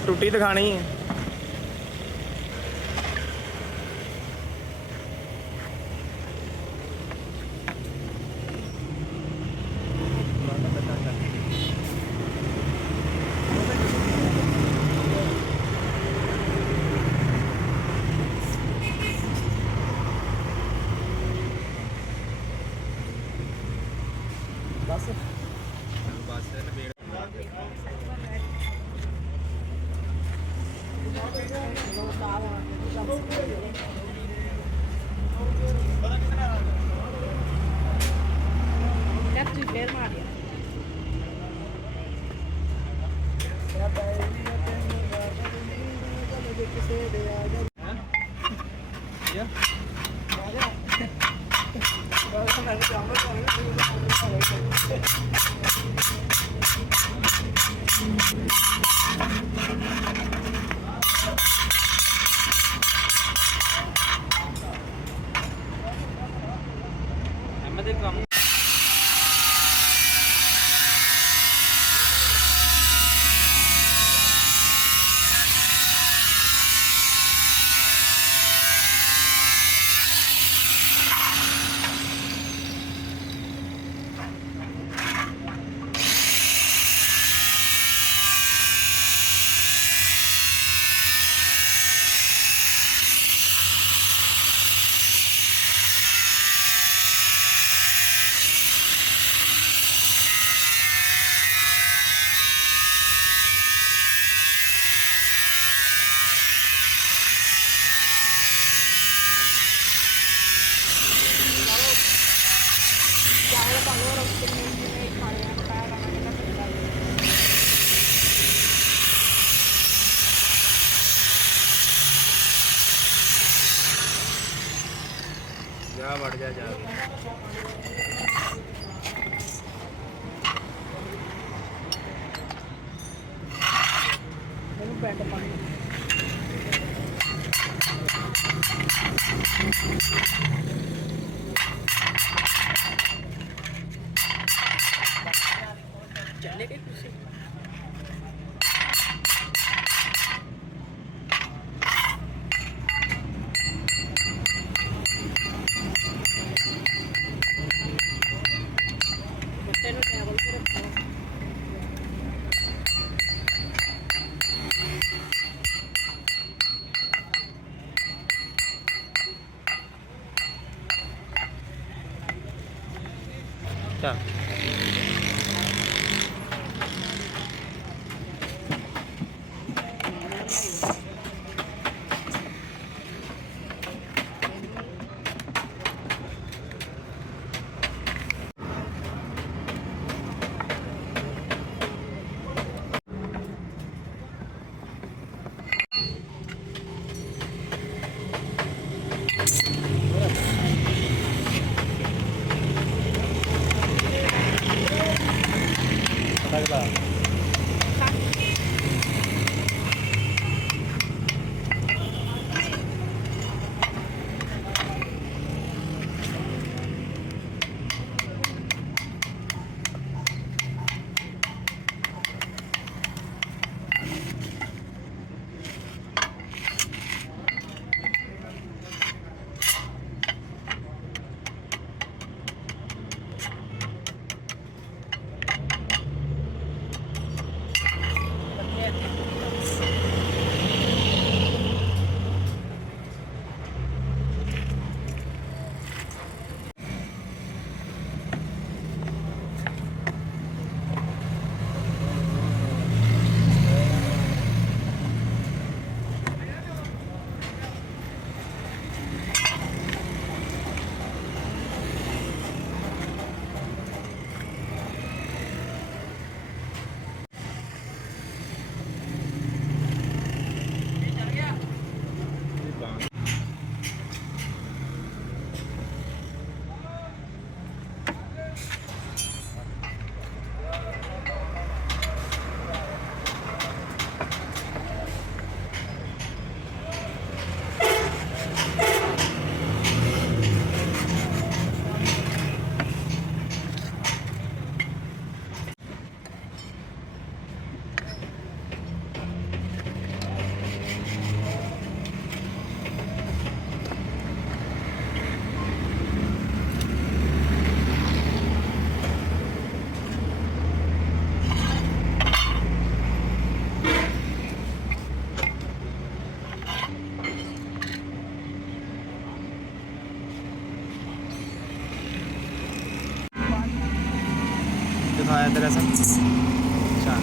टुट्टी दिखानी है। बस ਫੇਰ ਮਾਰਿਆ जा बढ़ जा ਪੈਂਟ ਪਾਣੀ ਚੱਲੇ ਕਿ ਤੁਸੀਂ ਬੱਤੇ ਨੂੰ ਟੇਬਲ ਤੇ ਰੱਖੋ चल दिखाया तेरे से। अच्छा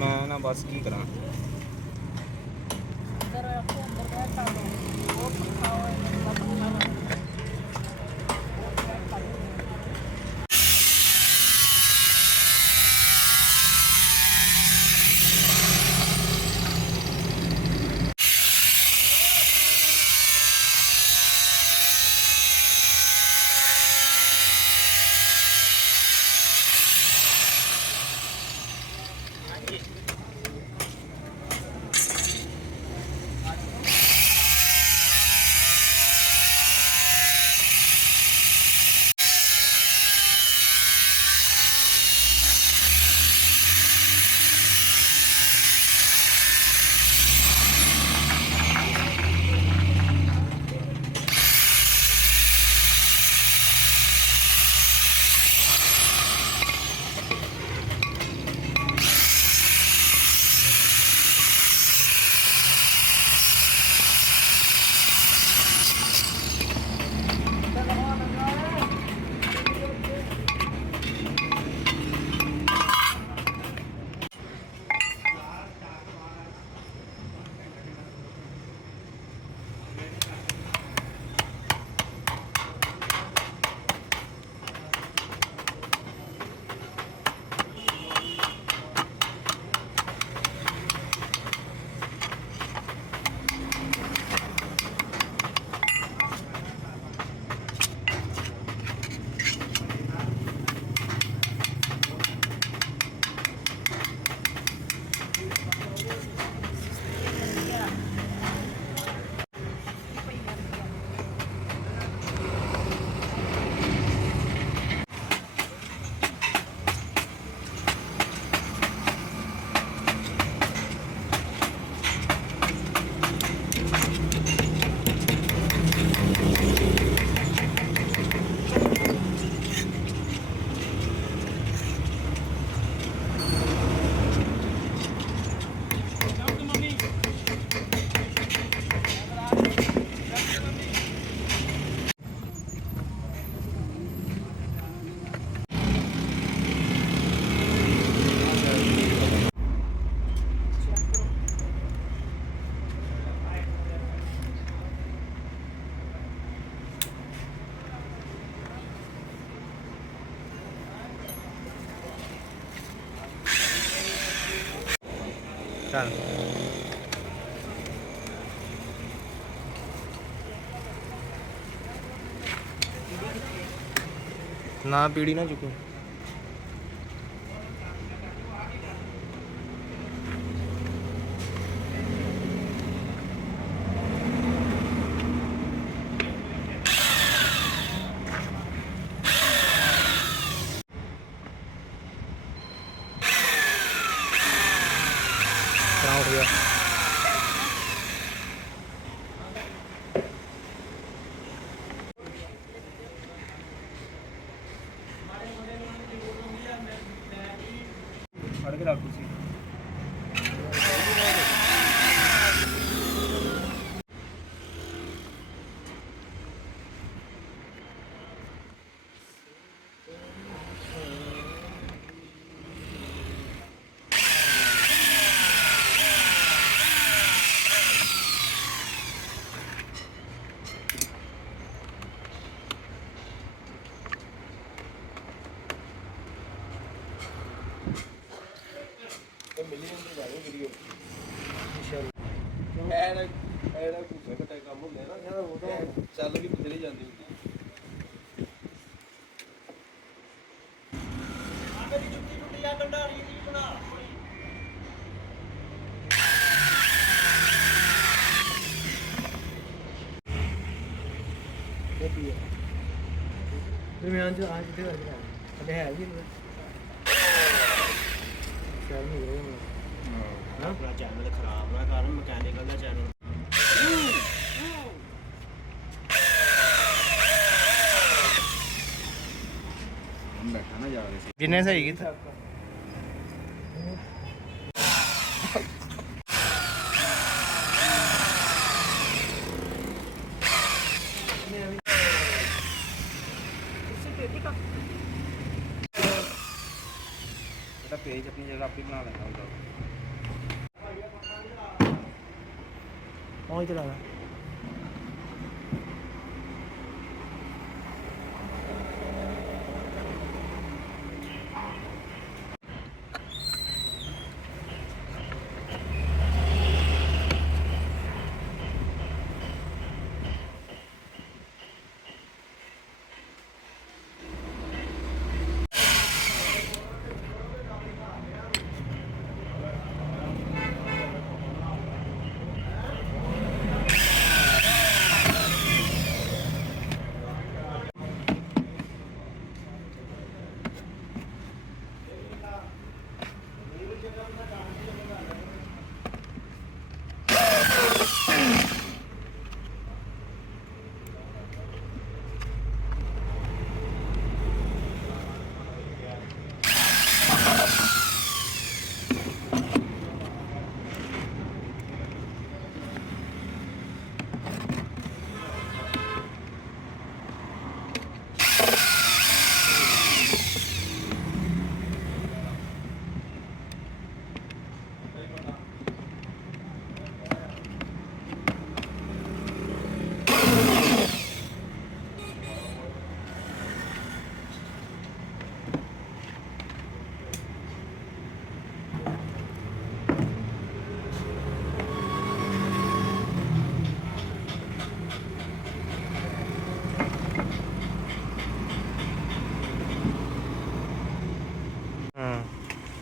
मैं ना बस की करा। ਅੰਦਰ ਰੱਖੋ ਅੰਦਰ ਬੈਠ ਕਰ ਲਓ ਉਹ ਪੱਖਾ ਹੋਏ ਨਾ ਪੱਖਾ ਵਾ चल ना पीड़ी ना चुको। उठ गया। फड़ के रख तुसी। ਐੜਾ ਕੁਝ ਘਟੇ ਕੰਮ ਹੁੰਦੇ ਨਾ ਜਿਹੜਾ ਉਹ ਤਾਂ ਚੱਲ ਵੀ ਬਦਲੀ ਜਾਂਦੀ ਹੁੰਦੀ। ਮੇਰੀ ਜੁੱਤੀ ਟੁੱਟੀ ਆ ਡੰਡਾਰੀ ਦੀ ਬਣਾ दरमियान आज ਤੇ ਹੈ ਵੀ ਚੱਲ ਨਹੀਂ ਰਹੇ ਨਾ ਆਪਣਾ ਚੈਨਲ ਖਰਾਬ ਨਾ ਕਰਨ ਮਕੈਨੀਕਲ ਦਾ ਚੈਨਲ ਬੈਠਾ ਨਾ ਜਾ ਰਹੇ ਸੀ ਜਿੰਨੇ ਸਹੀ ਕੀਤਾ इससे पेटी का ਇਹਦਾ ਪੇਜ ਆਪਣੀ ਜਗ੍ਹਾ ਆਪੇ ਬਣਾ ਲੈਣਾ ਹੁੰਦਾ ਉਹ ਹੀ ਚਲਾ ਲੈ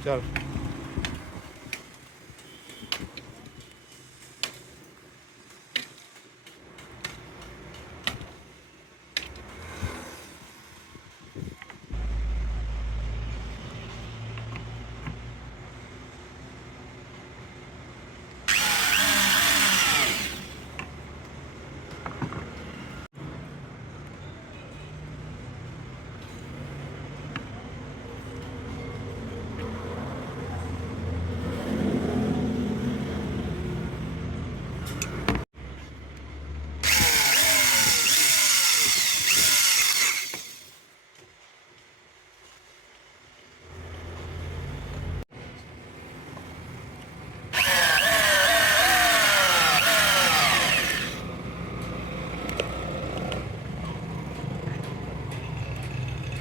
ਚੱਲ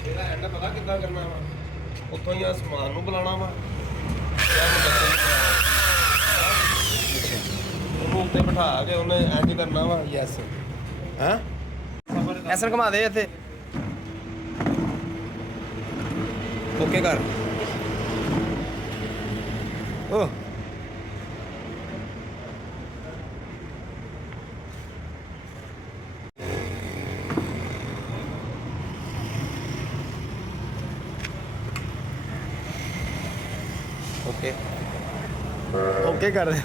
ਇਹਦਾ ਐਂਡ ਪਤਾ ਕਿੱਦਾਂ ਕਰਨਾ ਵਾ ਉੱਥੋਂ ਹੀ ਆ ਸਮਾਨ ਨੂੰ ਬੁਲਾਉਣਾ ਵਾ ਉਹਨੂੰ ਉੱਤੇ ਬਿਠਾ ਕੇ ਉਹਨੇ ਇੰਜ ਕਰਨਾ ਵਾ ਯੈਸ ਹਾਂ ਐਸਰ ਘੁਮਾ ਦੇ ਇੱਥੇ ਓਕੇ ਕਰ ਓ ਓਕੇ ਓਕੇ ਕਰ ਦੇ